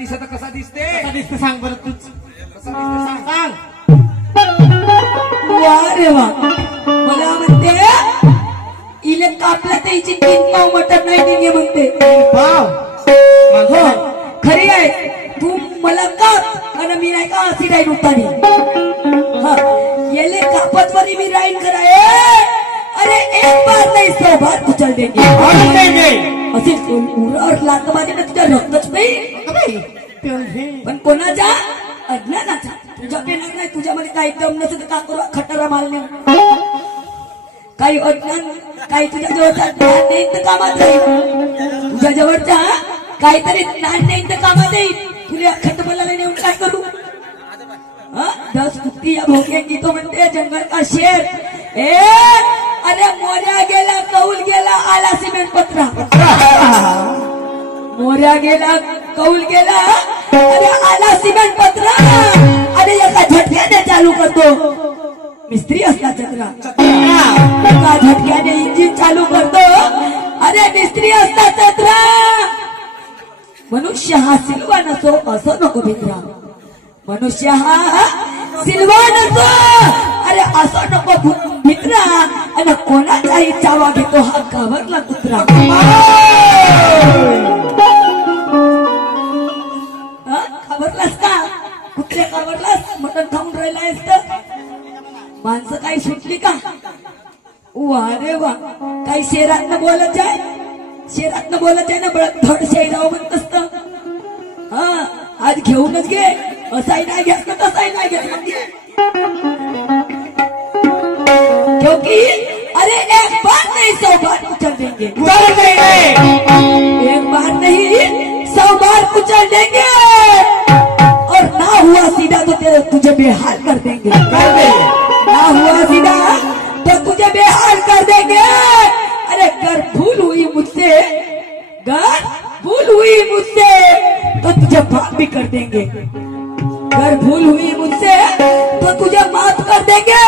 दिसत कसा दिसते सांग बरं तूच कसा दिसते सांग सांग. वा रे वा. मला म्हणते इले कापला तर हिची 3 पाव मटण नाही निघे म्हणते. पाव हो खरी आहे. तू मला काप आणि मी नाही का अशी राईन उतारी. हा येले कापत वरी मी राईन कराय. अरे एक बार नाही 100 बार कुचल देंगे. असे उरावर लात माझे ना तुझ्या रक्तच नाही. पण कोणाच्या अज्ञानाचा. तुझ्या पेनात नाही. तुझ्यामध्ये काही दम नसेल तर का करू खटारा मारणे. काही अज्ञान काही तुझ्या जवळचा ज्ञान नाही तर कामात राहील. तुझ्या जवळचा काहीतरी ज्ञान नाही तर कामात येईल. तुला अखंड बोलायला नेऊन काय करू. 10 कुत्ती या भोग्यांगी तो म्हणते जंगल का शेर. अरे मोऱ्या गेला कौल गेला आला सिमेंट पत्रा. मोऱ्या गेला कौल गेला अरे आला सिमेंट पत्रा. अरे एका झटक्याने चालू करतो मिस्त्री असला चक्रा. एका झटक्याने इंजिन चालू करतो. अरे मिस्त्री असला चक्रा. मनुष्य हा सिल्वा नसो असं नको मित्रा. मनुष्य हा सिल्वा नसो अरे असं नको मित्रा. आणि कोणाचाही चावा घेतो हा कावरला कुत्रा. कावरलास का कुत्रे कावरलास. मटण खाऊन राहिलायस तर माणसं काही सुटली का. वा रे वा. काही शेरातनं बोलत आहे. शेरातनं बोलत आहे ना थोड शेराव म्हणत असत. हा आज घेऊनच घे. असाही नाही घ्यायचं तसाही नाही घ्यायचं. क्योंकि अरे एक बार नहीं 100 बार कुचल देंगे. एक बार नहीं 100 बार कुचल देंगे. और ना हुआ सीधा तो तुझे बेहाल कर देंगे. ना हुआ सीधा तो तुझे बेहाल कर देंगे. अरे गर भूल हुई मुझसे तो तुझे माफ भी कर देंगे. गर भूल हुई मुझसे तो तुझे माफ कर देंगे.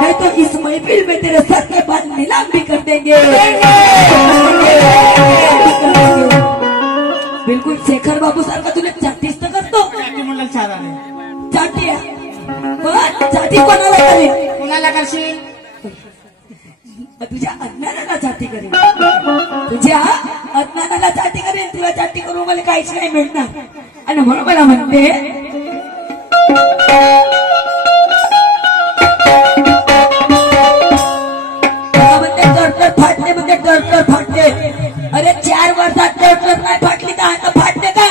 नहीं तो इस महफिल में तेरे सर के बाद नीलाम भी कर देंगे. बिल्कुल शेखर बाबू सारखा तुला चाटीच तर करतो. चाटी चाटी कोणाला करेल. कुणाला करशील. तुझ्या अज्ञानाला चाटी करेल. तुझ्या अज्ञानाला चाटी करेल. तुला चाटी करून मला काहीच नाही मिळणार. आणि म्हणून मला म्हणते टर्टर फाटले म्हणजे टर्टर फाटले. अरे 4 वर्षात टर्टर नाही फाटली तर आता फाटते का.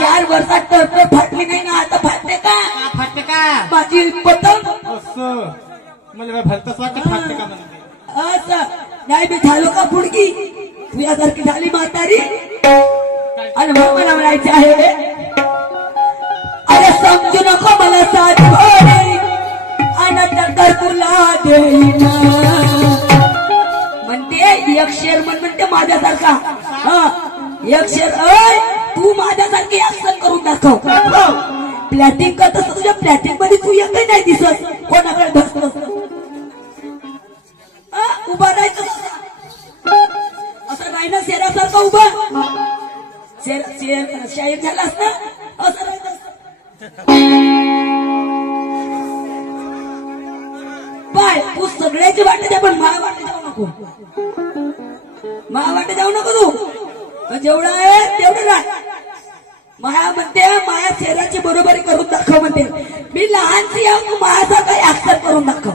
4 वर्षात टर्टर फाटली नाही ना आता फाटते का. फाटते का माझी पतंग असं मला भरतच वाटत फाटते का म्हणते. असं नाही मी झालो का पुडकी. तुझ्यासारखी झाली म्हातारी. आणि म्हणून मला म्हणायचे आहे अरे समजू नको मला साथ भोरी अनंत तर तुला देईना. म्हणते एक शेर म्हणते माझ्यासारखा. एक शेर तू माझ्यासारखी ऍक्शन करून दाखव. प्लॅटिंग करत असत. तुझ्या प्लॅटिंग मध्ये तू एकही नाही दिसत. कोणाकडे धसत उभा राहायचं असं राहिलं शेरासारखं उभं. शाहीर झाला असत असं राहायचं. पाय तू सगळ्याची वाटे जा पण मला वाटे जाऊ नको. मला वाटे जाऊ नको. तू जेवढं आहे तेवढं राह. माया म्हणते माया शेराची बरोबरी करून दाखव म्हणते. मी लहानशी आहो तू माझा काही अक्षर करून दाखव.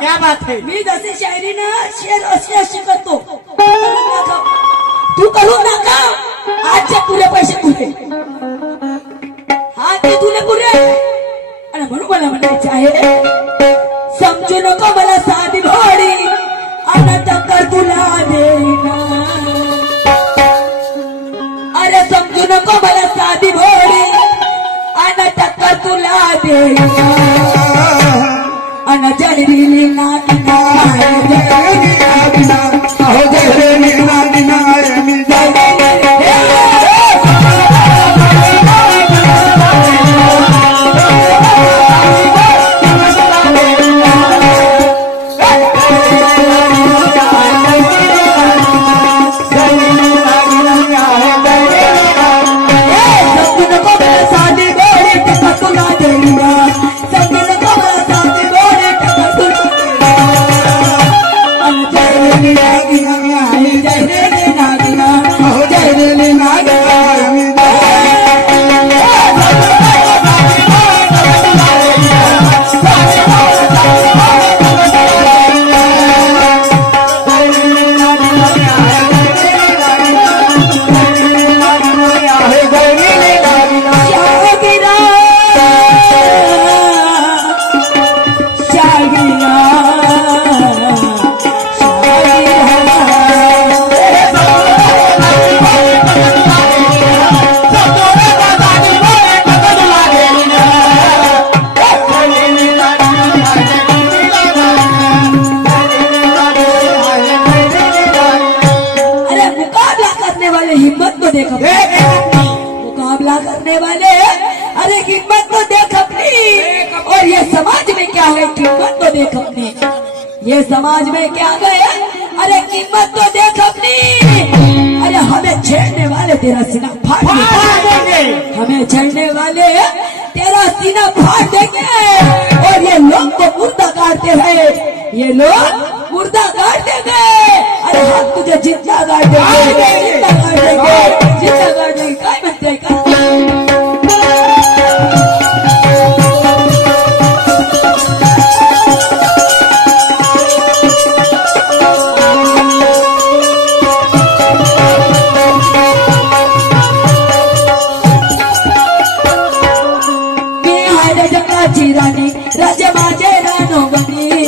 क्या बात है. मी जशी शायरीनं शेर अशी अशी करतो तू करून दाखव. आजच्या पुरे पैसे पुरे. हा ते तुले पुरे. आणि म्हणून मला म्हणायचे आहे समजू नको मला साधी भोडी अनंत कर तुला देईना. अरे समजू नको मला साधी भोडी अनंत कर तुला देईना. अन जहरीली नादिना जहरीली नादिना हो जहरीली नादिना मिल जाए. हमला करने वाले, अरे कीमत तो देख अपनी। और ये समाज में क्या है, कीमत तो देख अपनी। ये समाज में क्या गए, अरे कीमत तो देख अपनी। अरे हमें छेड़ने वाले तेरा सीना फाड़ देंगे, हमें छेड़ने वाले तेरा सीना फाड़ देंगे। और ये लोग तो मुर्दा काटते हैं, ये लोग मुर्दा काट देंगे। अरे हम तुझे जिंदा काट देंगे, जिंदा काट देंगे, जिंदा काट देंगे। काय म्हणते का राणी राजा माझे रानोवणी,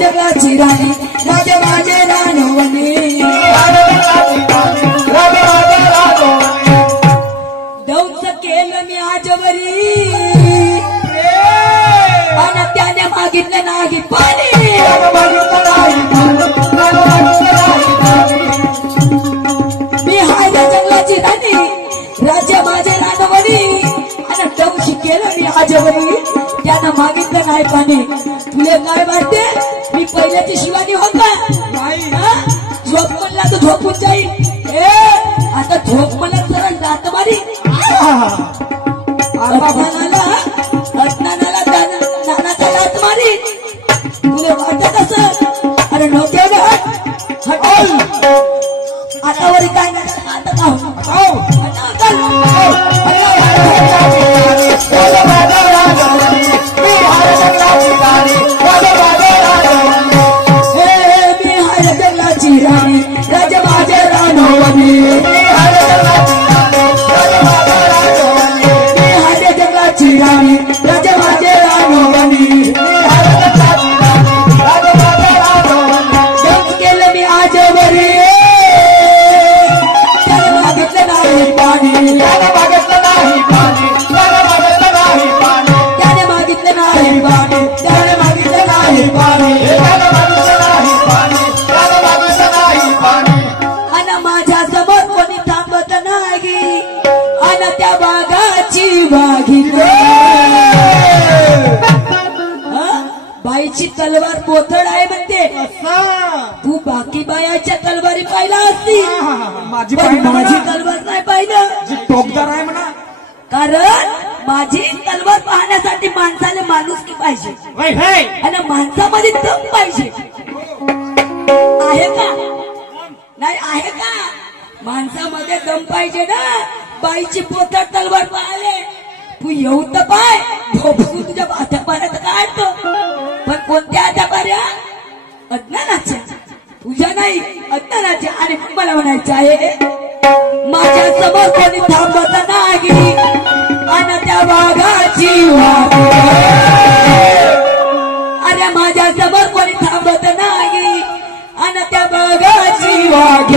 जगाची राणी राजा माझे रानोवणी। दौच केलं मी आजवरी, आणि त्याने मागितलं नाही पाणी। मी हाय जंगलाची राणी राजा माझे रानवणी, आणि दौशी केलं मी आजवरी, त्यानं मागितलं नाही पाणी। तुले काय वाटते मी पहिल्याची शिवानी हो का? झोप म्हणला तर झोपून जाईल। आता झोप म्हणला तर दात मारी नानाचा दात मारी। तुला वाटत असं, अरे नव्हते आता वरी काय नाही, आता राणी राजा माझे रानोवणी, हरे जगाची राणी राजा माझे रानोवणी। दम केलं मी आजवरी, त्याने मागितलं नाही पाणी, त्याने मागितलं नाही पाणी, त्याने मागितलं नाही पाणी, त्याने मागितलं नाही पाणी, त्याने मागितलं नाही पाणी, त्याने मागितलं नाही पाणी, त्याने मागितलं नाही पाणी। आणि माझ्या समोर कोणी थांबत नाही, आणि त्या बागाची वाघी बाईची तलवार पोथळ आहे म्हणते। तू बाकी बायाच्या तलवारी पाहिला असती, माझी माझी तलवार नाही पाहिलं। टोकदार आहे म्हणा, कारण माझी तलवार पाहण्यासाठी माणसाला माणुसकी पाहिजे, आणि माणसामध्ये दम पाहिजे। आहे का नाही, आहे का? माणसामध्ये दम पाहिजे ना। बाईची पोथळ तलवार पाहिले, तू येऊ तर पाय, भोपळून तुझ्या हात्या पाऱ्यात काढतो, पण कोणत्या हात्या पाऱ्या? अज्ञानाच्या, तुझ्या नाही अज्ञानाच्या। आणि मला म्हणायचं आहे, माझ्या समोर कोणी थांबत नाही, आणि त्या वाघाची वाघ, अरे माझ्या समोर कोणी थांबत नाही, आणि त्या वाघाची वाघ।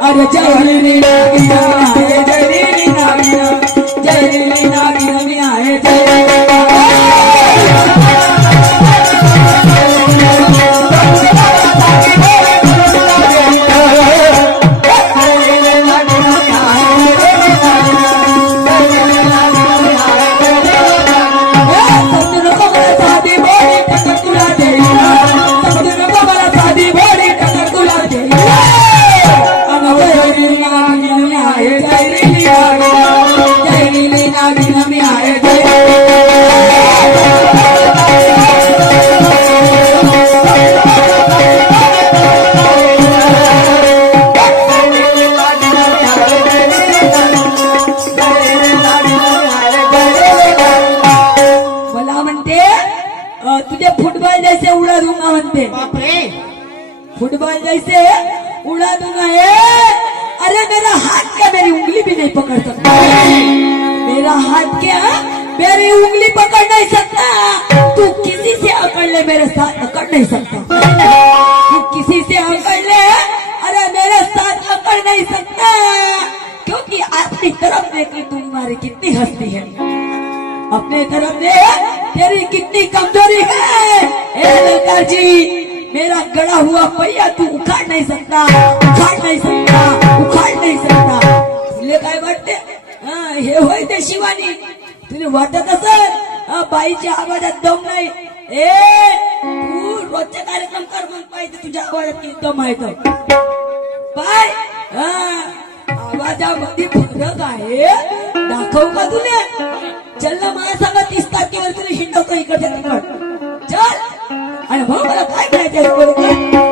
अरे जयरी नागिन आहे, जयरी नागिन, जयरी नागिन मी आहे, तुझे फुटबॉल जैसे उड़ा दूंगा म्हणते। फुटबॉल जैसे उड़ा दूंगा। अरे मेरा हाथ क्या मेरी उंगली भी नहीं पकड़ सकता, मेरा हाथ क्या मेरी उंगली पकड़ नहीं सकता। तू किसी से अकड़ ले, मेरे साथ अकड़ नहीं सकता। तू किसी से अकड़ ले, अरे मेरे साथ अकड़ नहीं सकता, क्योंकि अपनी तरफ देखी तुम्हारी कितनी हस्ती है, अपने तरफ दे तेरी कितनी कमजोरी है। ललकार जी, मेरा गड़ा हुआ पहिया तू उखाड़ नहीं सकता। नाही सकता, उखाड नाही सकता. तुला काय वाटते? हे होय ते शिवानी. तुला वाटत असेल बाईच्या आवाजात दम नाही. तू रोजचे कार्यक्रम कर, मग पाहिजे तुझ्या आवाजात किती दम आहे तर. बाय आवाजामध्ये फरक आहे, दाखव का तुला? चल ना मला सांगा, 30 तारखेवर तुला हिंडवतो इकडच्या तिकड. चल. आणि मग मला काय करायचं